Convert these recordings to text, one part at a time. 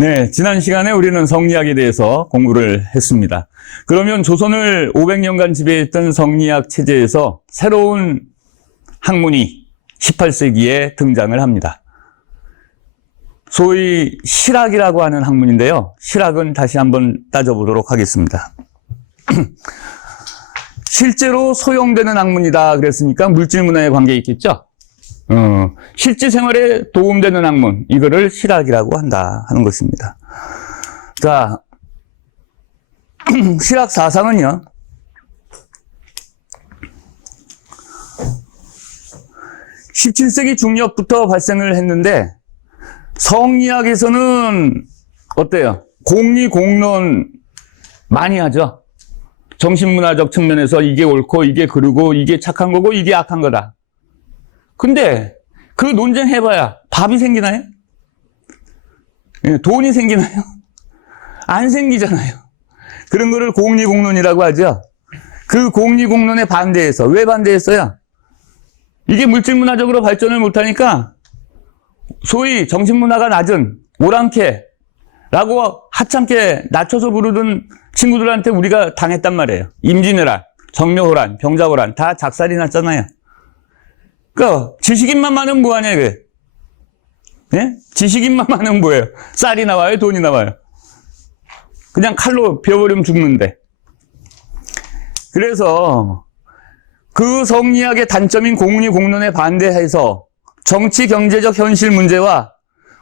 네, 지난 시간에 우리는 성리학에 대해서 공부를 했습니다. 그러면 조선을 500년간 지배했던 성리학 체제에서 새로운 학문이 18세기에 등장을 합니다. 소위 실학이라고 하는 학문인데요. 실학은 다시 한번 따져보도록 하겠습니다. 실제로 소용되는 학문이다 그랬으니까 물질문화에 관계 있겠죠? 실제 생활에 도움되는 학문, 이거를 실학이라고 한다 하는 것입니다. 자, 실학 사상은요, (17세기) 중엽부터 발생을 했는데, 성리학에서는 어때요? 공리, 공론 많이 하죠? 정신문화적 측면에서 이게 옳고, 이게 그르고, 이게 착한 거고, 이게 악한 거다. 근데 그 논쟁해봐야 답이 생기나요? 돈이 생기나요? 안 생기잖아요. 그런 거를 공리공론이라고 하죠. 그 공리공론에 반대해서, 왜 반대했어요? 이게 물질문화적으로 발전을 못하니까 소위 정신문화가 낮은 오랑캐라고 하찮게 낮춰서 부르던 친구들한테 우리가 당했단 말이에요. 임진왜란, 정묘호란, 병자호란 다 작살이 났잖아요. 그러니까 지식인만 많으면 뭐하냐 이게. 예? 지식인만 많으면 뭐예요? 쌀이 나와요? 돈이 나와요? 그냥 칼로 베어버리면 죽는데. 그래서 그 성리학의 단점인 공리공론에 반대해서 정치 경제적 현실 문제와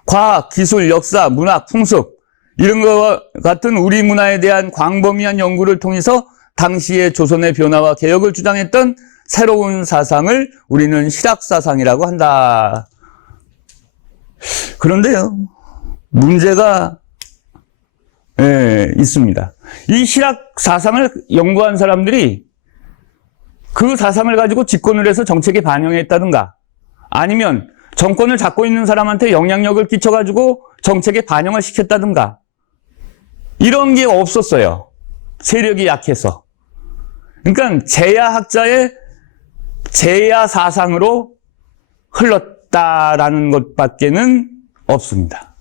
과학, 기술, 역사, 문학, 풍습 이런 것과 같은 우리 문화에 대한 광범위한 연구를 통해서 당시의 조선의 변화와 개혁을 주장했던 새로운 사상을 우리는 실학사상이라고 한다. 그런데요, 문제가 있습니다. 이 실학사상을 연구한 사람들이 그 사상을 가지고 집권을 해서 정책에 반영했다든가 아니면 정권을 잡고 있는 사람한테 영향력을 끼쳐가지고 정책에 반영을 시켰다든가 이런 게 없었어요. 세력이 약해서. 그러니까 제야학자의 제야 사상으로 흘렀다라는 것밖에는 없습니다.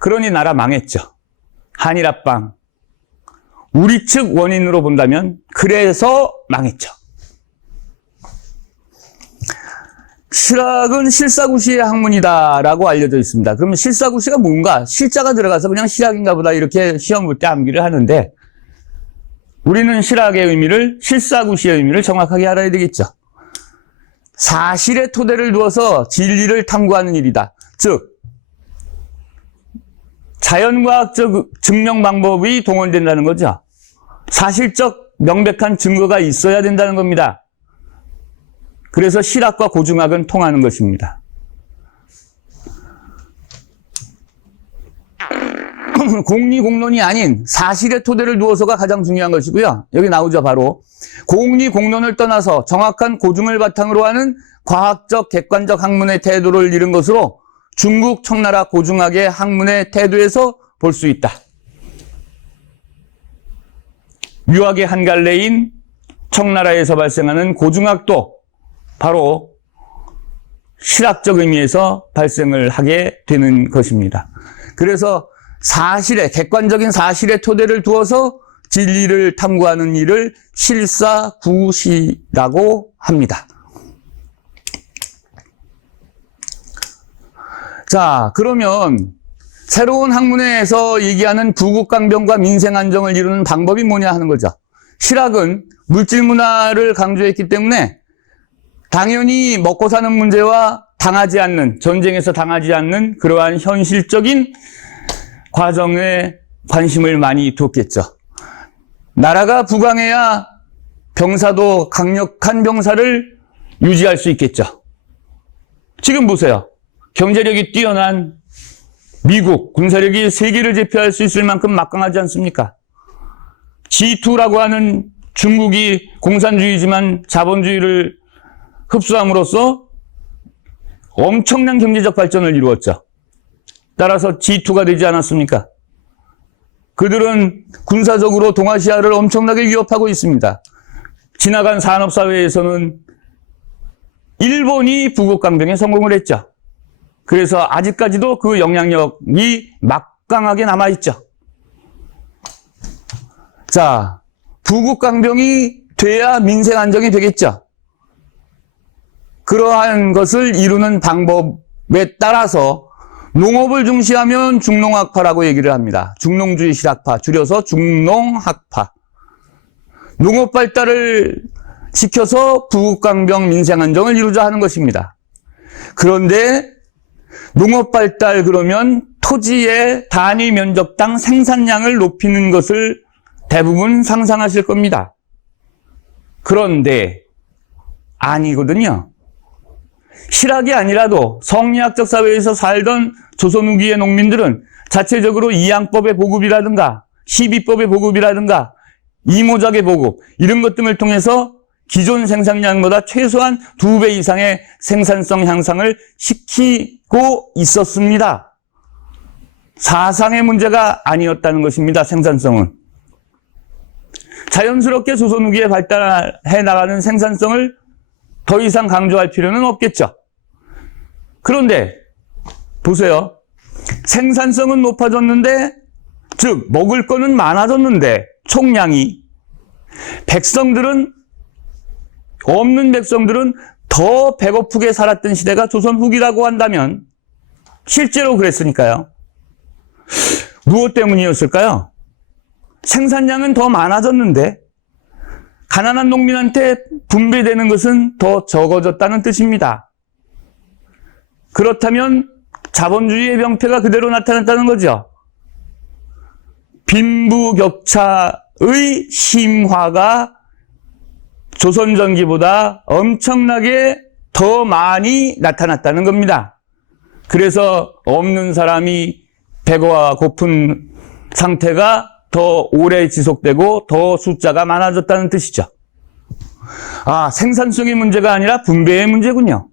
그러니 나라 망했죠. 한일합방. 우리 측 원인으로 본다면 그래서 망했죠. 실학은 실사구시의 학문이다라고 알려져 있습니다. 그러면 실사구시가 뭔가? 실자가 들어가서 그냥 실학인가 보다 이렇게 시험 볼 때 암기를 하는데 우리는 실학의 의미를, 실사구시의 의미를 정확하게 알아야 되겠죠. 사실의 토대를 두어서 진리를 탐구하는 일이다. 즉, 자연과학적 증명 방법이 동원된다는 거죠. 사실적 명백한 증거가 있어야 된다는 겁니다. 그래서 실학과 고증학은 통하는 것입니다. 공리공론이 아닌 사실의 토대를 두어서가 가장 중요한 것이고요. 여기 나오죠, 바로. 공리공론을 떠나서 정확한 고증을 바탕으로 하는 과학적, 객관적 학문의 태도를 잃은 것으로 중국 청나라 고증학의 학문의 태도에서 볼 수 있다. 유학의 한 갈래인 청나라에서 발생하는 고증학도 바로 실학적 의미에서 발생을 하게 되는 것입니다. 그래서 사실의, 객관적인 사실의 토대를 두어서 진리를 탐구하는 일을 실사구시라고 합니다. 자, 그러면 새로운 학문에서 얘기하는 부국강병과 민생안정을 이루는 방법이 뭐냐 하는 거죠. 실학은 물질문화를 강조했기 때문에 당연히 먹고 사는 문제와 당하지 않는, 전쟁에서 당하지 않는 그러한 현실적인 과정에 관심을 많이 뒀겠죠. 나라가 부강해야 병사도 강력한 병사를 유지할 수 있겠죠. 지금 보세요. 경제력이 뛰어난 미국, 군사력이 세계를 제패할 수 있을 만큼 막강하지 않습니까? G2라고 하는 중국이 공산주의지만 자본주의를 흡수함으로써 엄청난 경제적 발전을 이루었죠. 따라서 G2가 되지 않았습니까? 그들은 군사적으로 동아시아를 엄청나게 위협하고 있습니다. 지나간 산업사회에서는 일본이 부국강병에 성공을 했죠. 그래서 아직까지도 그 영향력이 막강하게 남아있죠. 자, 부국강병이 돼야 민생 안정이 되겠죠. 그러한 것을 이루는 방법에 따라서 농업을 중시하면 중농학파라고 얘기를 합니다. 중농주의 실학파, 줄여서 중농학파. 농업 발달을 시켜서 부국강병 민생 안정을 이루자 하는 것입니다. 그런데 농업 발달 그러면 토지의 단위 면적당 생산량을 높이는 것을 대부분 상상하실 겁니다. 그런데 아니거든요. 실학이 아니라도 성리학적 사회에서 살던 조선 후기의 농민들은 자체적으로 이양법의 보급이라든가 시비법의 보급이라든가 이모작의 보급 이런 것 등을 통해서 기존 생산량보다 최소한 2배 이상의 생산성 향상을 시키고 있었습니다. 사상의 문제가 아니었다는 것입니다. 생산성은. 자연스럽게 조선 후기에 발달해 나가는 생산성을 더 이상 강조할 필요는 없겠죠. 그런데 보세요. 생산성은 높아졌는데, 즉 먹을 거는 많아졌는데 총량이 없는 백성들은 더 배고프게 살았던 시대가 조선 후기라고 한다면 실제로 그랬으니까요. 무엇 때문이었을까요? 생산량은 더 많아졌는데 가난한 농민한테 분배되는 것은 더 적어졌다는 뜻입니다. 그렇다면 자본주의의 병폐가 그대로 나타났다는 거죠. 빈부격차의 심화가 조선 전기보다 엄청나게 더 많이 나타났다는 겁니다. 그래서 없는 사람이 배고와 고픈 상태가 더 오래 지속되고 더 숫자가 많아졌다는 뜻이죠. 아, 생산성의 문제가 아니라 분배의 문제군요.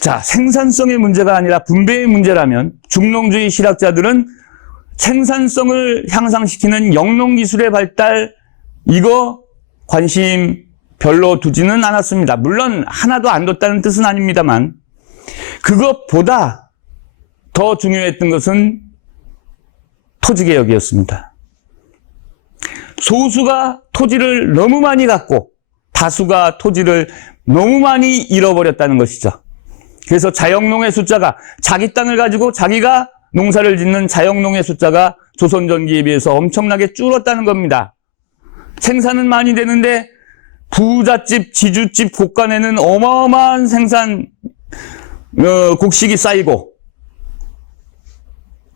자, 생산성의 문제가 아니라 분배의 문제라면 중농주의 실학자들은 생산성을 향상시키는 영농기술의 발달, 이거 관심 별로 두지는 않았습니다. 물론 하나도 안 뒀다는 뜻은 아닙니다만 그것보다 더 중요했던 것은 토지개혁이었습니다. 소수가 토지를 너무 많이 갖고 다수가 토지를 너무 많이 잃어버렸다는 것이죠. 그래서 자영농의 숫자가, 자기 땅을 가지고 자기가 농사를 짓는 자영농의 숫자가 조선 전기에 비해서 엄청나게 줄었다는 겁니다. 생산은 많이 되는데 부잣집, 지주집, 곳간에는 어마어마한 곡식이 쌓이고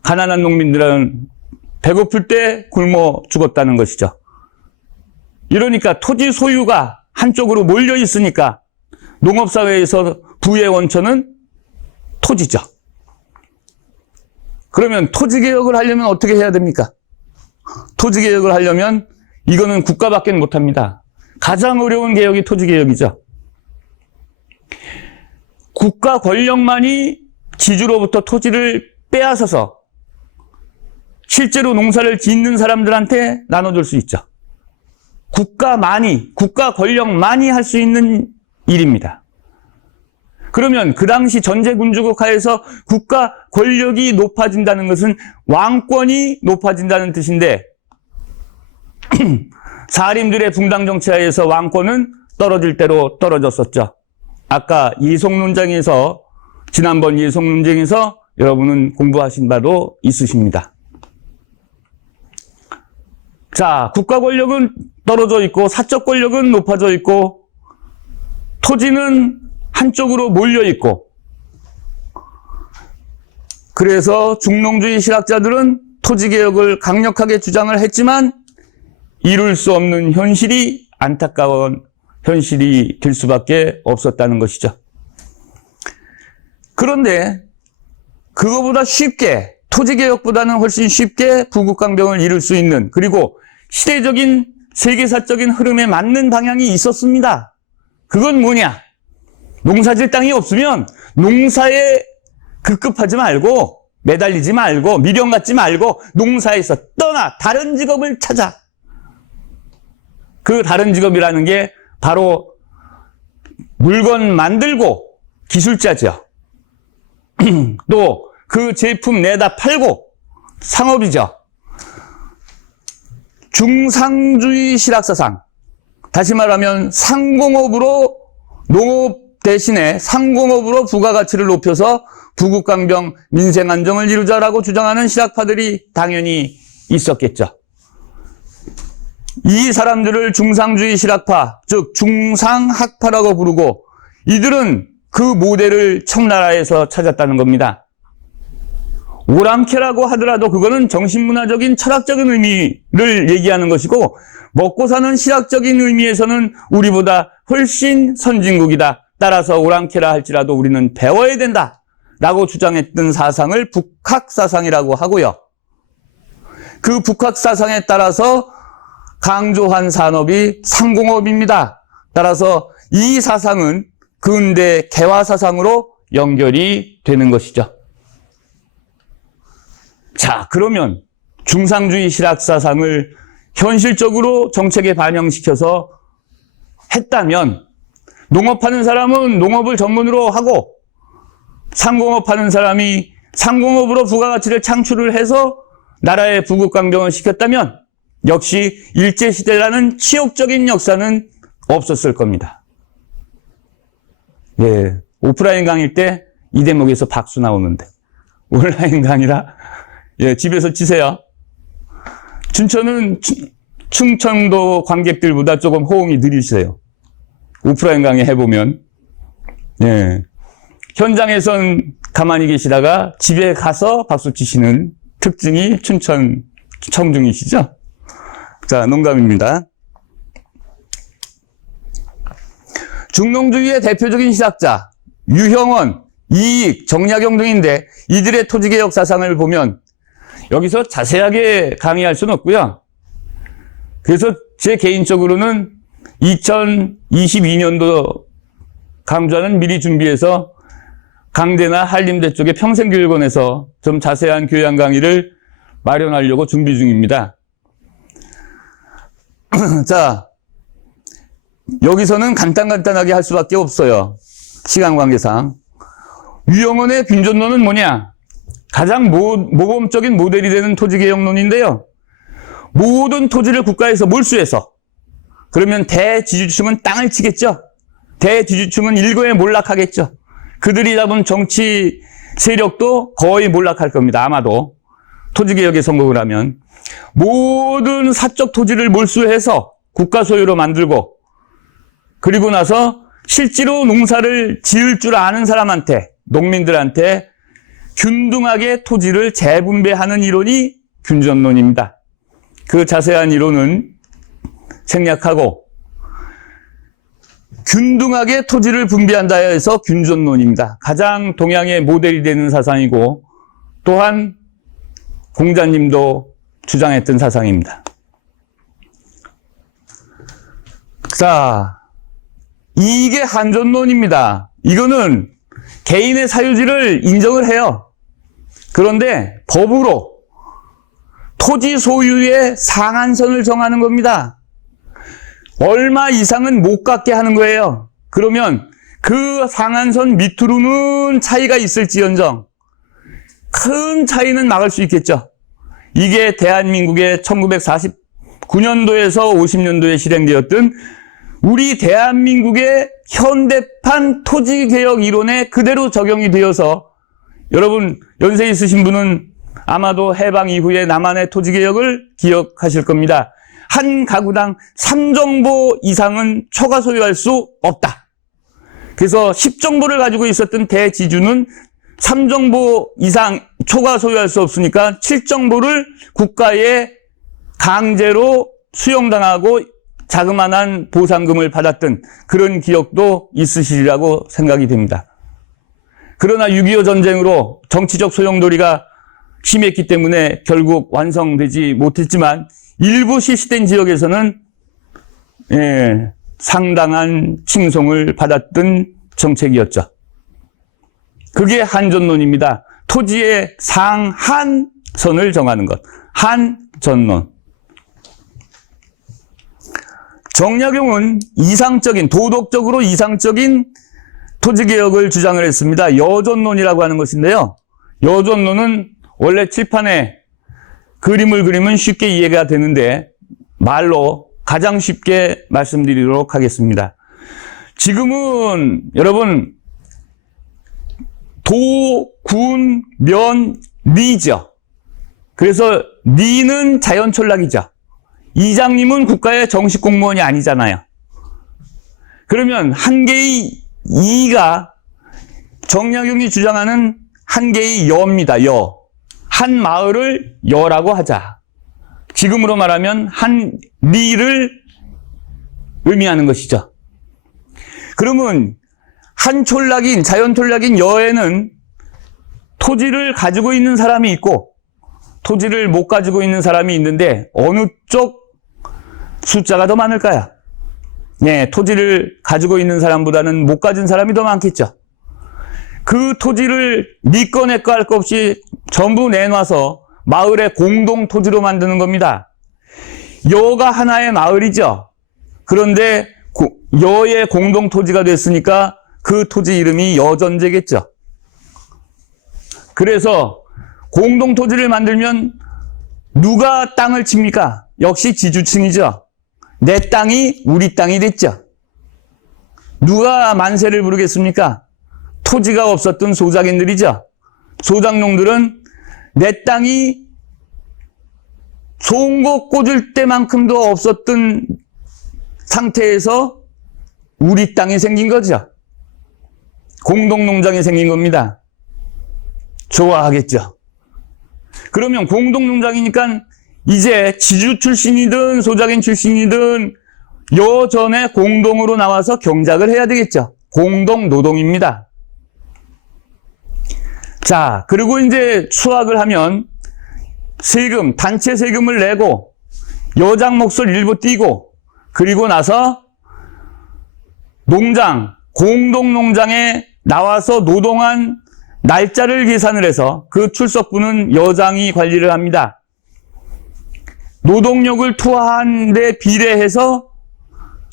가난한 농민들은 배고플 때 굶어 죽었다는 것이죠. 이러니까 토지 소유가 한쪽으로 몰려 있으니까 농업사회에서 부의 원천은 토지죠. 그러면 토지개혁을 하려면 어떻게 해야 됩니까? 토지개혁을 하려면 이거는 국가밖에 못합니다. 가장 어려운 개혁이 토지개혁이죠. 국가 권력만이 지주로부터 토지를 빼앗아서 실제로 농사를 짓는 사람들한테 나눠줄 수 있죠. 국가 권력만이 할 수 있는 일입니다. 그러면 그 당시 전제군주국 하에서 국가 권력이 높아진다는 것은 왕권이 높아진다는 뜻인데 사림들의 붕당 정치하에서 왕권은 떨어질 대로 떨어졌었죠. 아까 지난번 예송논쟁에서 여러분은 공부하신 바도 있으십니다. 자, 국가 권력은 떨어져 있고 사적 권력은 높아져 있고 토지는 한쪽으로 몰려 있고, 그래서 중농주의 실학자들은 토지개혁을 강력하게 주장을 했지만 이룰 수 없는 현실이 안타까운 현실이 될 수밖에 없었다는 것이죠. 그런데 그거보다 쉽게, 토지개혁보다는 훨씬 쉽게 부국강병을 이룰 수 있는, 그리고 시대적인 세계사적인 흐름에 맞는 방향이 있었습니다. 그건 뭐냐? 농사질 땅이 없으면 농사에 급급하지 말고 매달리지 말고 미련 갖지 말고 농사에서 떠나 다른 직업을 찾아. 그 다른 직업이라는 게 바로 물건 만들고 기술자죠. 또 그 제품 내다 팔고 상업이죠. 중상주의 실학사상. 다시 말하면 상공업으로 농업 대신에 상공업으로 부가가치를 높여서 부국강병 민생안정을 이루자라고 주장하는 실학파들이 당연히 있었겠죠. 이 사람들을 중상주의 실학파, 즉 중상학파라고 부르고 이들은 그 모델을 청나라에서 찾았다는 겁니다. 오랑캐라고 하더라도 그거는 정신문화적인 철학적인 의미를 얘기하는 것이고 먹고 사는 실학적인 의미에서는 우리보다 훨씬 선진국이다. 따라서 오랑캐라 할지라도 우리는 배워야 된다. 라고 주장했던 사상을 북학사상이라고 하고요. 그 북학사상에 따라서 강조한 산업이 상공업입니다. 따라서 이 사상은 근대 개화사상으로 연결이 되는 것이죠. 자, 그러면 중상주의 실학사상을 현실적으로 정책에 반영시켜서 했다면 농업하는 사람은 농업을 전문으로 하고 상공업하는 사람이 상공업으로 부가가치를 창출을 해서 나라의 부국강병을 시켰다면 역시 일제시대라는 치욕적인 역사는 없었을 겁니다. 예, 오프라인 강의 때 이 대목에서 박수 나오는데 온라인 강의라 예, 집에서 치세요. 춘천은 충청도 관객들보다 조금 호응이 느리세요. 오프라인 강의 해보면 예, 현장에선 가만히 계시다가 집에 가서 박수 치시는 특징이 춘천 청중이시죠? 자, 농담입니다. 중농주의의 대표적인 실학자 유형원, 이익, 정약용 등인데 이들의 토지개혁 사상을 보면 여기서 자세하게 강의할 수는 없고요. 그래서 제 개인적으로는 2022년도 강좌는 미리 준비해서 강대나 한림대 쪽에 평생교육원에서 좀 자세한 교양 강의를 마련하려고 준비 중입니다. 자, 여기서는 간단하게 할 수밖에 없어요. 시간 관계상. 유형원의 균전론은 뭐냐? 가장 모범적인 모델이 되는 토지개혁론인데요. 모든 토지를 국가에서 몰수해서 그러면 대지주층은 땅을 치겠죠. 대지주층은 일거에 몰락하겠죠. 그들이 잡은 정치 세력도 거의 몰락할 겁니다. 아마도 토지개혁에 성공을 하면 모든 사적 토지를 몰수해서 국가 소유로 만들고 그리고 나서 실제로 농사를 지을 줄 아는 사람한테 농민들한테 균등하게 토지를 재분배하는 이론이 균전론입니다. 그 자세한 이론은 생략하고 균등하게 토지를 분배한다 해서 균전론입니다. 가장 동양의 모델이 되는 사상이고 또한 공자님도 주장했던 사상입니다. 자, 이게 한전론입니다. 이거는 개인의 사유지를 인정을 해요. 그런데 법으로 토지 소유의 상한선을 정하는 겁니다. 얼마 이상은 못 갖게 하는 거예요. 그러면 그 상한선 밑으로는 차이가 있을지언정 큰 차이는 막을 수 있겠죠. 이게 대한민국의 1949년도에서 50년도에 실행되었던 우리 대한민국의 현대판 토지개혁 이론에 그대로 적용이 되어서 여러분 연세 있으신 분은 아마도 해방 이후에 남한의 토지개혁을 기억하실 겁니다. 한 가구당 3정보 이상은 초과 소유할 수 없다. 그래서 10정보를 가지고 있었던 대지주는 3정보 이상 초과 소유할 수 없으니까 7정보를 국가에 강제로 수용당하고 자그마한 보상금을 받았던 그런 기억도 있으시리라고 생각이 됩니다. 그러나 6.25 전쟁으로 정치적 소용돌이가 심했기 때문에 결국 완성되지 못했지만 일부 실시된 지역에서는 상당한 칭송을 받았던 정책이었죠. 그게 한전론입니다. 토지의 상한선을 정하는 것. 한전론. 정약용은 이상적인, 도덕적으로 이상적인 토지개혁을 주장을 했습니다. 여전론이라고 하는 것인데요. 여전론은 원래 칠판에 그림을 그리면 쉽게 이해가 되는데 말로 가장 쉽게 말씀드리도록 하겠습니다. 지금은 여러분 도, 군, 면, 리죠. 그래서 리는 자연촌락이죠. 이장님은 국가의 정식 공무원이 아니잖아요. 그러면 한 개의 이가 정약용이 주장하는 한 개의 여입니다. 여. 한 마을을 여라고 하자. 지금으로 말하면 한 리를 의미하는 것이죠. 그러면 한 촌락인 자연촌락인 여에는 토지를 가지고 있는 사람이 있고 토지를 못 가지고 있는 사람이 있는데 어느 쪽 숫자가 더 많을까요? 예, 토지를 가지고 있는 사람보다는 못 가진 사람이 더 많겠죠. 그 토지를 니 거 내 거 할 거 없이 전부 내놔서 마을의 공동 토지로 만드는 겁니다. 여가 하나의 마을이죠. 그런데 여의 공동 토지가 됐으니까 그 토지 이름이 여전제겠죠. 그래서 공동 토지를 만들면 누가 땅을 칩니까? 역시 지주층이죠. 내 땅이 우리 땅이 됐죠. 누가 만세를 부르겠습니까? 토지가 없었던 소작인들이죠. 소작농들은 내 땅이 송곳 꽂을 때만큼도 없었던 상태에서 우리 땅이 생긴 거죠. 공동농장이 생긴 겁니다. 좋아하겠죠. 그러면 공동농장이니까 이제 지주 출신이든 소작인 출신이든 여전에 공동으로 나와서 경작을 해야 되겠죠. 공동노동입니다. 자, 그리고 이제 수확을 하면 세금, 단체 세금을 내고 여장 몫을 일부 띄고 그리고 나서 농장, 공동농장에 나와서 노동한 날짜를 계산을 해서 그 출석부는 여장이 관리를 합니다. 노동력을 투하한 데 비례해서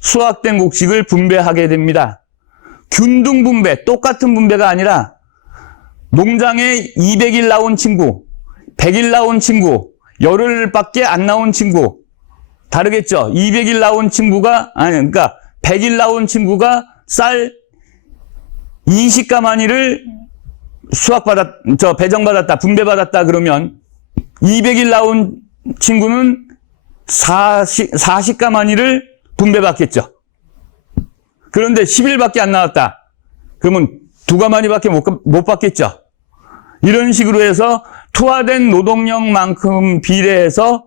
수확된 곡식을 분배하게 됩니다. 균등 분배, 똑같은 분배가 아니라 농장에 200일 나온 친구, 100일 나온 친구, 열흘밖에 안 나온 친구 다르겠죠. 200일 나온 친구가 그러니까 100일 나온 친구가 쌀 20가마니를 배정받았다, 분배받았다 그러면 200일 나온 친구는 40가마니를 분배받겠죠. 그런데 10일밖에 안 나왔다. 그러면 2가마니밖에 못 받겠죠. 이런 식으로 해서 투하된 노동력만큼 비례해서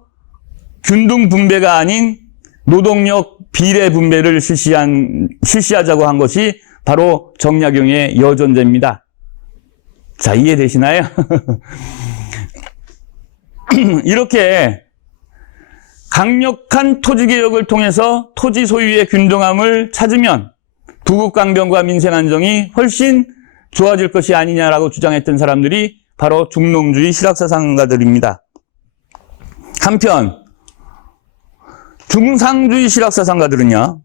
균등 분배가 아닌 노동력 비례 분배를 실시하자고 한 것이 바로 정약용의 여전제입니다. 자, 이해되시나요? 이렇게 강력한 토지개혁을 통해서 토지 소유의 균등함을 찾으면 부국강병과 민생안정이 훨씬 좋아질 것이 아니냐라고 주장했던 사람들이 바로 중농주의 실학사상가들입니다. 한편 중상주의 실학사상가들은요,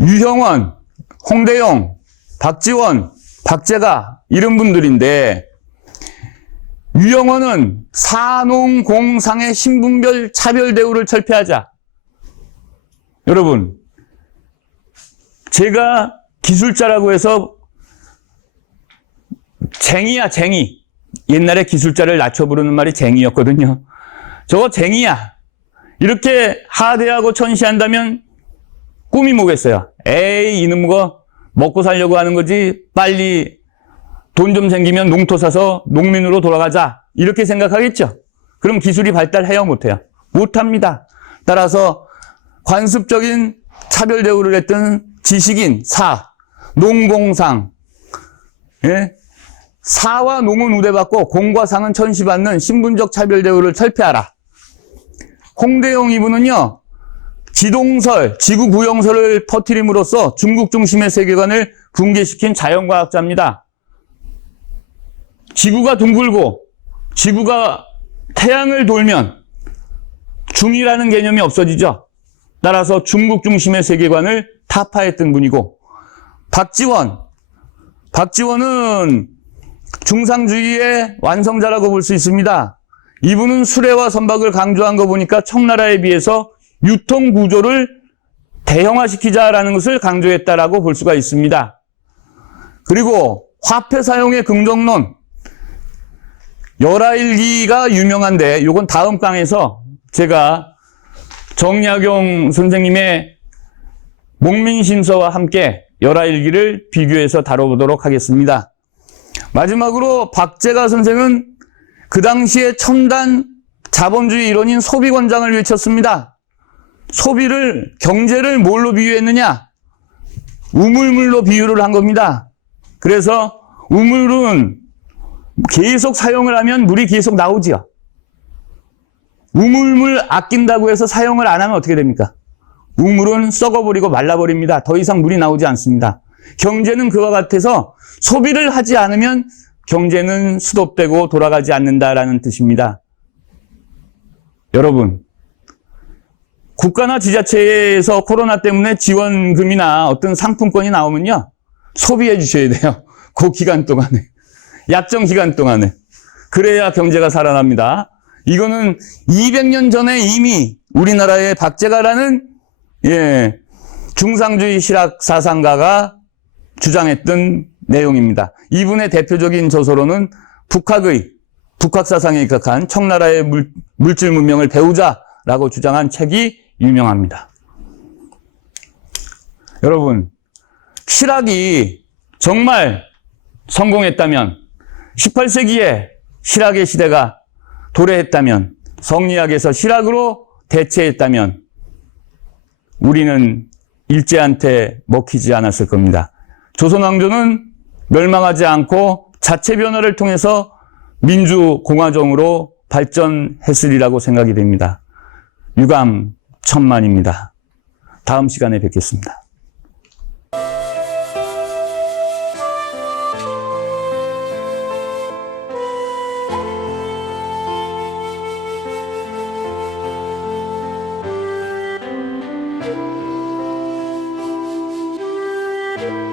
유형원, 홍대용, 박지원, 박재가 이런 분들인데, 유형원은 사농공상의 신분별 차별 대우를 철폐하자. 여러분, 제가 기술자라고 해서 쟁이야, 쟁이. 옛날에 기술자를 낮춰 부르는 말이 쟁이였거든요. 저거 쟁이야. 이렇게 하대하고 천시한다면 꿈이 뭐겠어요? 에이, 이놈 거 먹고 살려고 하는 거지. 빨리 돈 좀 생기면 농토 사서 농민으로 돌아가자. 이렇게 생각하겠죠? 그럼 기술이 발달해요, 못해요? 못합니다. 따라서 관습적인 차별 대우를 했던 지식인, 농공상, 예? 사와 농은 우대받고 공과 상은 천시받는 신분적 차별 대우를 철폐하라. 홍대용 이분은요, 지동설, 지구구형설을 퍼뜨림으로써 중국 중심의 세계관을 붕괴시킨 자연과학자입니다. 지구가 둥글고 지구가 태양을 돌면 중이라는 개념이 없어지죠. 따라서 중국 중심의 세계관을 타파했던 분이고, 박지원은 중상주의의 완성자라고 볼 수 있습니다. 이분은 수레와 선박을 강조한 거 보니까 청나라에 비해서 유통구조를 대형화시키자라는 것을 강조했다라고 볼 수가 있습니다. 그리고 화폐 사용의 긍정론, 열하일기가 유명한데 이건 다음 강에서 제가 정약용 선생님의 목민심서와 함께 열하일기를 비교해서 다뤄보도록 하겠습니다. 마지막으로 박제가 선생은 그 당시에 첨단 자본주의 이론인 소비권장을 외쳤습니다. 경제를 뭘로 비유했느냐? 우물물로 비유를 한 겁니다. 그래서 우물은 계속 사용을 하면 물이 계속 나오지요. 우물물 아낀다고 해서 사용을 안 하면 어떻게 됩니까? 우물은 썩어버리고 말라버립니다. 더 이상 물이 나오지 않습니다. 경제는 그와 같아서 소비를 하지 않으면 경제는 수독되고 돌아가지 않는다라는 뜻입니다. 여러분, 국가나 지자체에서 코로나 때문에 지원금이나 어떤 상품권이 나오면요, 소비해 주셔야 돼요. 그 기간 동안에. 약정 기간 동안에. 그래야 경제가 살아납니다. 이거는 200년 전에 이미 우리나라의 박제가라는 중상주의 실학 사상가가 주장했던 내용입니다. 이분의 대표적인 저서로는 북학사상에 입각한 청나라의 물질 문명을 배우자라고 주장한 책이 유명합니다. 여러분, 실학이 정말 성공했다면, 18세기에 실학의 시대가 도래했다면, 성리학에서 실학으로 대체했다면 우리는 일제한테 먹히지 않았을 겁니다. 조선왕조는 멸망하지 않고 자체 변화를 통해서 민주공화정으로 발전했으리라고 생각이 됩니다. 유감천만입니다. 다음 시간에 뵙겠습니다. you.